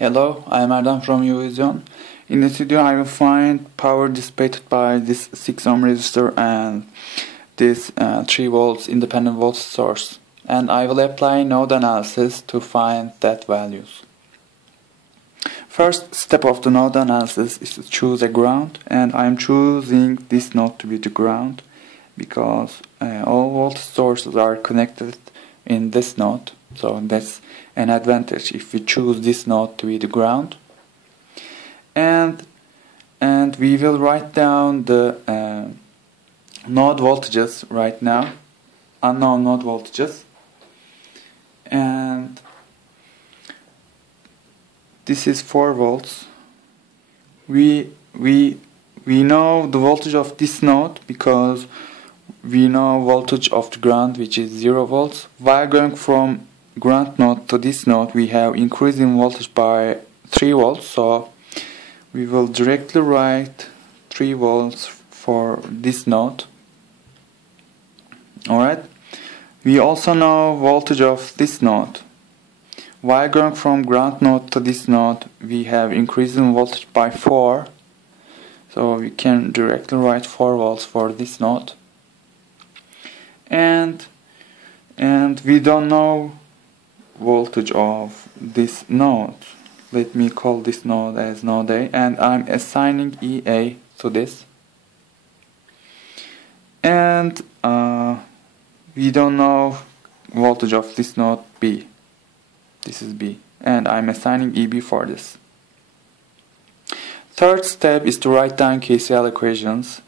Hello, I am Erdem from UVision. In this video I will find power dissipated by this 6 ohm resistor and this 3 volts independent voltage source, and I will apply node analysis to find that values. First step of the node analysis is to choose a ground, and I am choosing this node to be the ground because all voltage sources are connected in this node, so that's an advantage if we choose this node to be the ground. And we will write down the node voltages right now, unknown node voltages, and this is 4 volts. We know the voltage of this node because we know voltage of the ground, which is 0 volts. While going from ground node to this node, we have increase in voltage by 3 volts, so we will directly write 3 volts for this node. Alright, we also know voltage of this node. While going from ground node to this node, we have increase in voltage by 4, so we can directly write 4 volts for this node. And we don't know voltage of this node. Let me call this node as node A, and I'm assigning EA to this. And we don't know voltage of this node B. This is B, and I'm assigning EB for this. Third step is to write down KCL equations,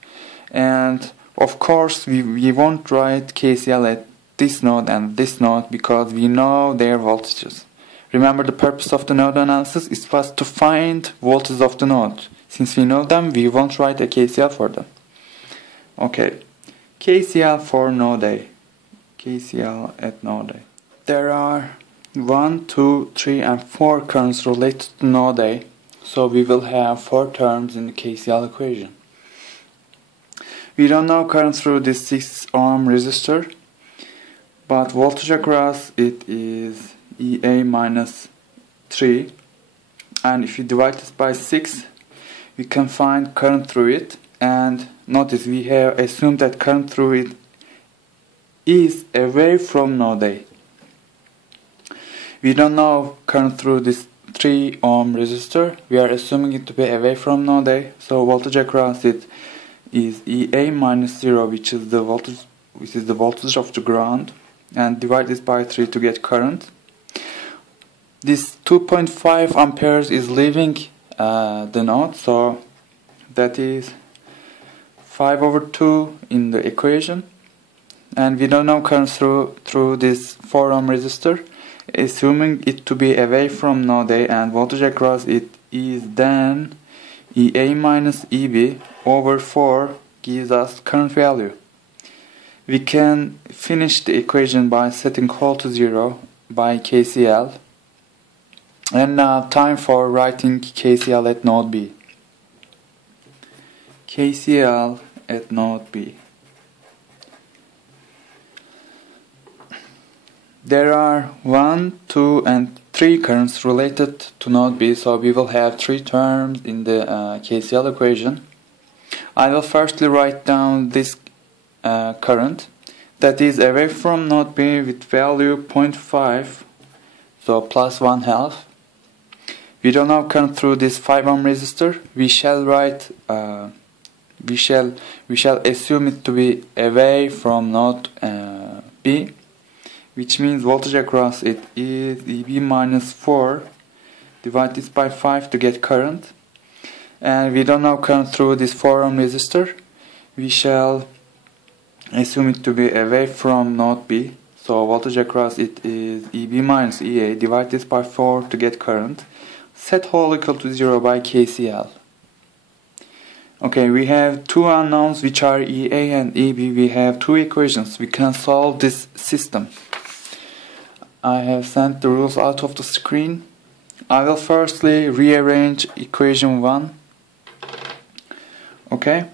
and of course we won't write KCL at this node and this node because we know their voltages. Remember, the purpose of the node analysis is first to find voltages of the node. Since we know them, we won't write a KCL for them. Okay, KCL for node A. KCL at node A. There are 1, 2, 3 and 4 currents related to node A, so we will have 4 terms in the KCL equation. We don't know current through this 6 ohm resistor, but voltage across it is EA minus 3, and if we divide this by 6, we can find current through it. And notice we have assumed that current through it is away from node A. We don't know current through this 3 ohm resistor. We are assuming it to be away from node A, so voltage across it is EA minus 0, which is the voltage of the ground, and divide this by 3 to get current. This 2.5 amperes is leaving the node, so that is 5/2 in the equation. And we don't know current through this 4 ohm resistor, assuming it to be away from node A, and voltage across it is then EA minus EB over 4 gives us current value. We can finish the equation by setting whole to 0 by KCL. And now time for writing KCL at node B. KCL at node B. There are 1, 2 and 3 currents related to node B, so we will have 3 terms in the KCL equation. I will firstly write down this current that is away from node B with value 0.5, so plus 1/2. We don't know current through this 5 ohm resistor. We shall write we shall assume it to be away from node B, which means voltage across it is EB minus 4. Divide this by 5 to get current. And we don't know current through this 4 ohm resistor. We shall assume it to be away from node B, so voltage across it is EB minus EA. Divide this by 4 to get current. Set whole equal to 0 by KCL. Okay, we have 2 unknowns, which are EA and EB. We have 2 equations. We can solve this system. I have sent the rules out of the screen. I will firstly rearrange equation 1. Okay,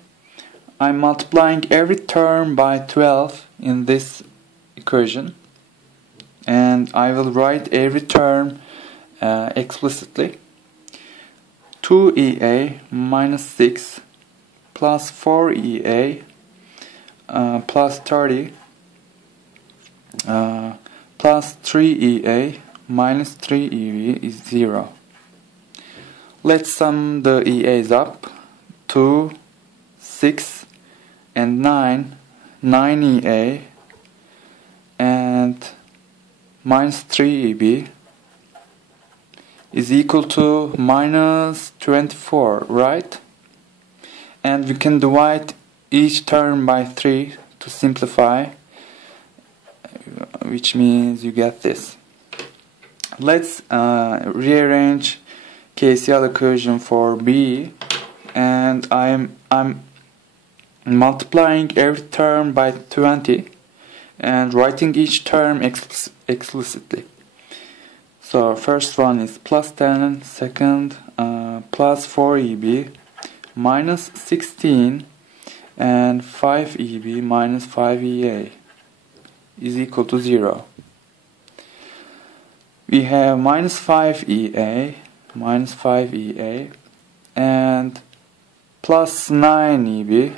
I'm multiplying every term by 12 in this equation, and I will write every term explicitly. 2EA minus 6 plus 4EA plus 30 plus 3EA minus 3EB is 0. Let's sum the EAs up. 2, 6 and 9, 9EA and minus 3EB is equal to minus 24, right? And we can divide each term by 3 to simplify, which means you get this. Let's rearrange KCL equation for B, and I'm multiplying every term by 20 and writing each term explicitly. So first one is plus 10, second plus 4EB minus 16 and 5EB minus 5EA is equal to 0. We have minus 5EA and plus 9EB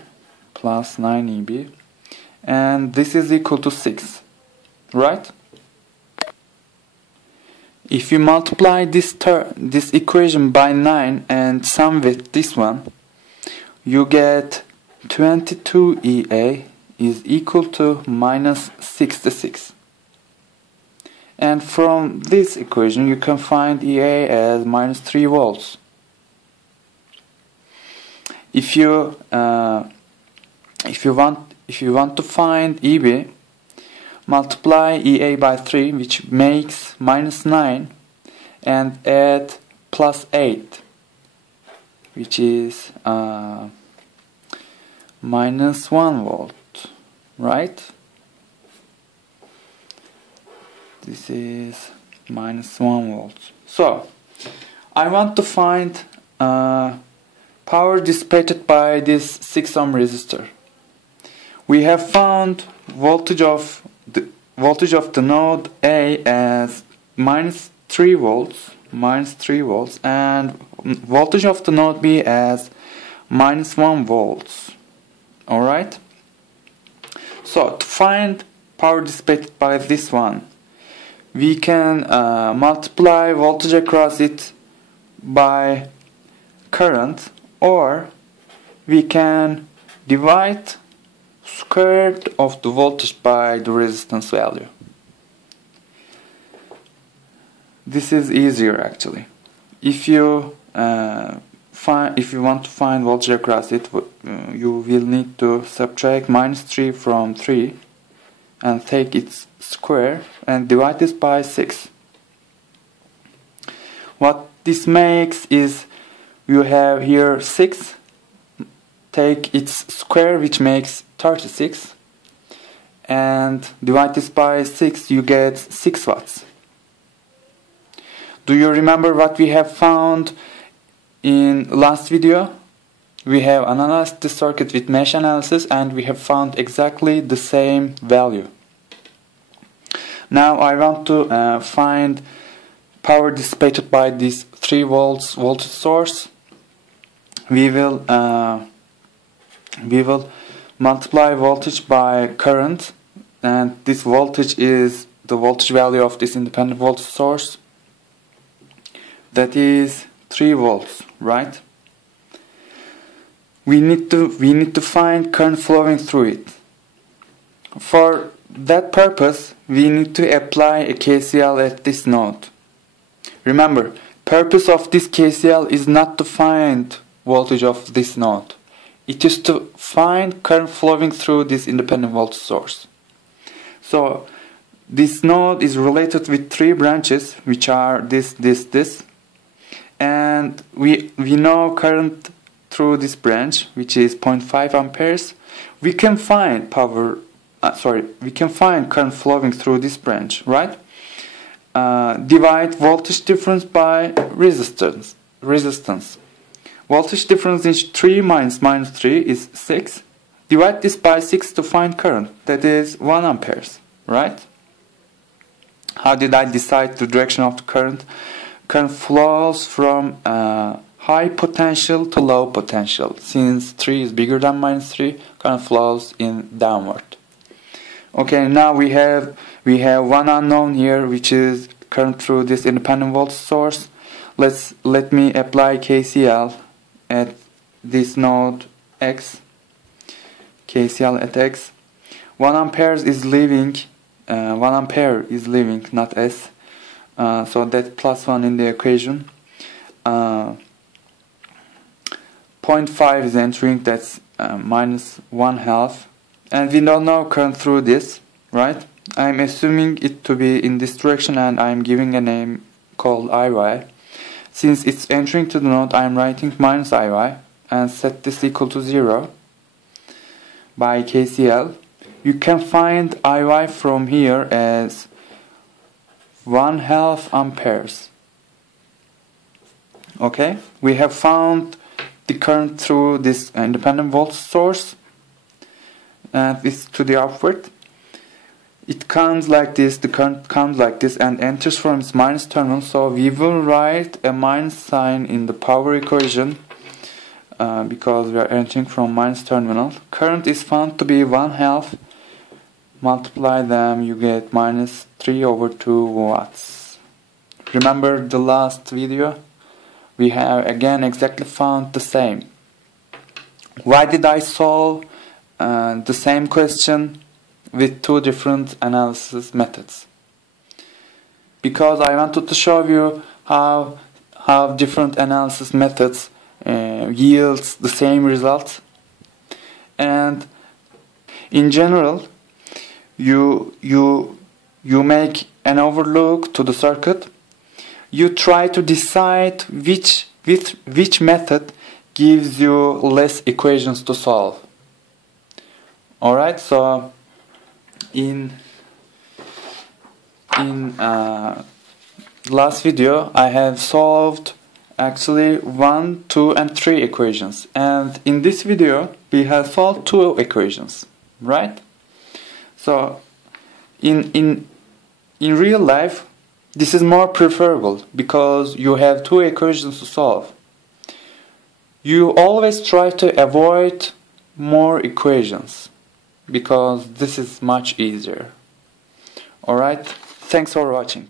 and this is equal to 6, right? If you multiply this equation by 9 and sum with this one, you get 22EA is equal to minus 66. And from this equation you can find EA as minus 3 volts. If you want to find EB, multiply EA by 3, which makes minus 9, and add plus 8, which is minus 1 volt, right? This is minus 1 volt. So, I want to find power dissipated by this 6 ohm resistor. We have found voltage of the node A as minus 3 volts, and voltage of the node B as minus 1 volts. Alright? So to find power dissipated by this one, we can multiply voltage across it by current, or we can divide square root of the voltage by the resistance value. This is easier actually. If you want to find voltage across it, you will need to subtract minus 3 from 3 and take its square and divide this by 6. What this makes is you have here 6, take its square, which makes 36, and divide this by 6, you get 6 watts. Do you remember what we have found in last video? We have analyzed the circuit with mesh analysis and we have found exactly the same value. Now I want to find power dissipated by this 3 volts voltage source. We will multiply voltage by current, and this voltage is the voltage value of this independent voltage source. That is 3 volts, right? We need to find current flowing through it. For that purpose, we need to apply a KCL at this node. Remember, purpose of this KCL is not to find voltage of this node. It is to find current flowing through this independent voltage source. So this node is related with 3 branches, which are this, and we know current through this branch, which is 0.5 amperes. We can find current flowing through this branch, right? Divide voltage difference by resistance. Voltage difference is 3 minus 3 is 6. Divide this by 6 to find current. That is 1 amperes, right? How did I decide the direction of the current? Current flows from high potential to low potential. Since 3 is bigger than -3, current flows in downward. Okay, now we have one unknown here, which is current through this independent voltage source. Let me apply KCL at this node X. KCL at X. 1 ampere is leaving. 1 ampere is leaving, not S. So that's +1 in the equation. 0.5 is entering. That's -1/2. And we don't know current through this, right? I'm assuming it to be in this direction, and I'm giving a name called IY. Since it's entering to the node, I'm writing -IY and set this equal to 0 by KCL. You can find IY from here as 1/2 amperes. Okay, we have found the current through this independent voltage source, and this to the upward. It comes like this, the current comes like this and enters from its minus terminal, so we will write a minus sign in the power equation because we are entering from minus terminal. Current is found to be 1/2. Multiply them, you get -3/2 watts. Remember the last video? We have again exactly found the same. Why did I solve the same question with 2 different analysis methods? Because I wanted to show you how different analysis methods yields the same result. And in general, you make an overlook to the circuit. You try to decide which method gives you less equations to solve. Alright, so in last video I have solved actually 1, 2 and 3 equations, and in this video we have solved 2 equations, right? So in real life this is more preferable because you have 2 equations to solve. You always try to avoid more equations because this is much easier. Alright, thanks for watching.